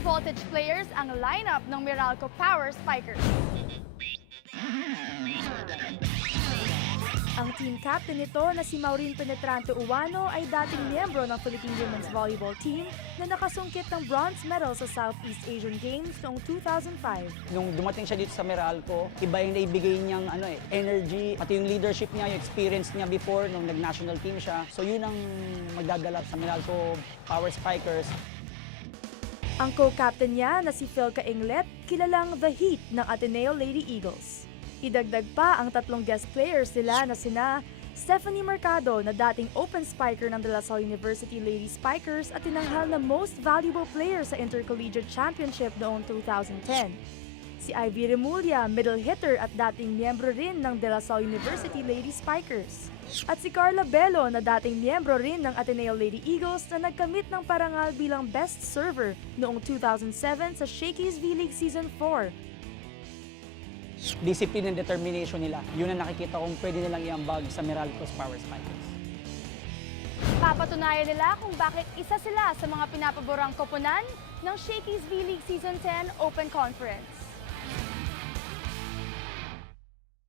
high-voltage players ang lineup ng Meralco Power Spikers. Ang team captain nito na si Maureen Penetrante Uwano ay dating miyembro ng Philippine Women's Volleyball Team na nakasungkit ng bronze medal sa Southeast Asian Games noong 2005. Nung dumating siya dito sa Meralco, iba yung naibigay niyang energy, pati yung leadership niya, yung experience niya before nung nag-national team siya. So yun ang magdadala sa Meralco Power Spikers. Ang co-captain niya na si Phil Cainglet, kilalang The Heat ng Ateneo Lady Eagles. Idagdag pa ang tatlong guest players nila na sina Stephanie Mercado na dating open spiker ng De La Salle University Lady Spikers at tinanghal na most valuable player sa Intercollegiate Championship noong 2010. Si Ivy Remulla, middle hitter at dating miyembro rin ng De La Salle University Lady Spikers. At si Carla Bello na dating miyembro rin ng Ateneo Lady Eagles na nagkamit ng parangal bilang best server noong 2007 sa Shakey's V-League Season 4. Discipline and determination nila, yun ang nakikita kong pwede nilang iambag sa Meralco's Power Spikers. Papatunayan nila kung bakit isa sila sa mga pinapaborang koponan ng Shakey's V-League Season 10 Open Conference.